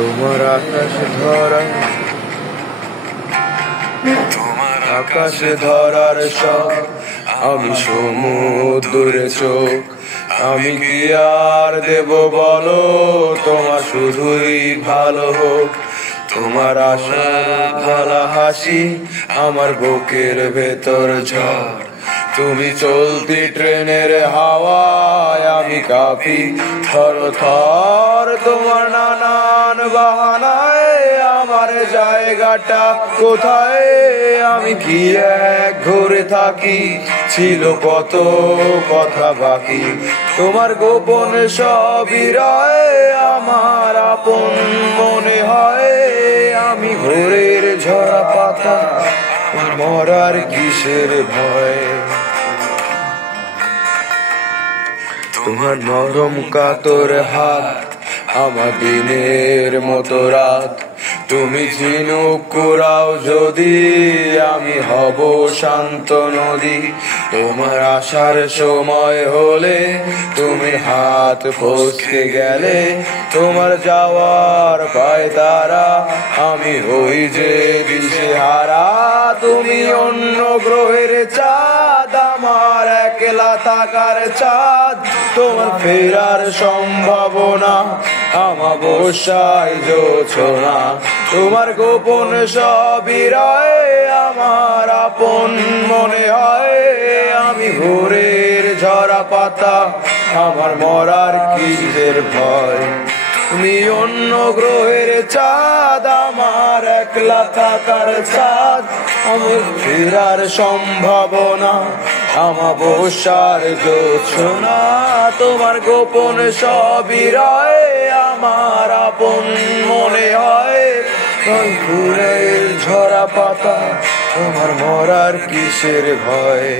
তোমার আকাশে ধরার শখ, আমি সমুদ্রে চোখ। আমি কি আর দেব বলো, তোমার শুধুই ভালো হোক। তোমার আশা ভরা হাসি আমার বুকের ভেতর ঝড়। তুমি চলতি ট্রেনের হাওয়ায় আমি কাঁপি থর থর। তোমার নানান বাহানায় আমার জায়গাটা কোথায়, আমি কি এক ঘুরে থাকি, ছিল কত কথা বাকি। তোমার গোপন সবই রয় আমার আপন মনে হয়। আমি ভোরের ঝরা পাতা, মরার কিসের ভয়। তোমার নরম কাতর হাত আমার দিনের মতো রাত। তুমি ঝিনুক কুড়াও যদি, আমি হব শান্ত নদী। তোমার আসার সময় হলে তুমি হাত ফসকে গেলে, তোমার যাওয়ার পায় তারা আমি হই যে দিশেহারা। তুমি অন্য গ্রহের চাঁদ, আমার একলা থাকার চাঁদ। তোমার ফেরার সম্ভাবনা আমাবস্যায় জোছনা। তোমার গোপন সবই রয় আমার আপন মনে হয়। আমি ভোরের ঝরা পাতা, আমার মরার কিসের ভয়। তুমি অন্য গ্রহের চাঁদ, আমার একলা থাকার চাঁদ। আমার ফেরার সম্ভাবনা আমাবস্যার জোছনা। তোমার গোপন সবই রয় আমার আপন মনে হয়। ফুলের ঝরা পাতা, তোমার মরার কিসের ভয়।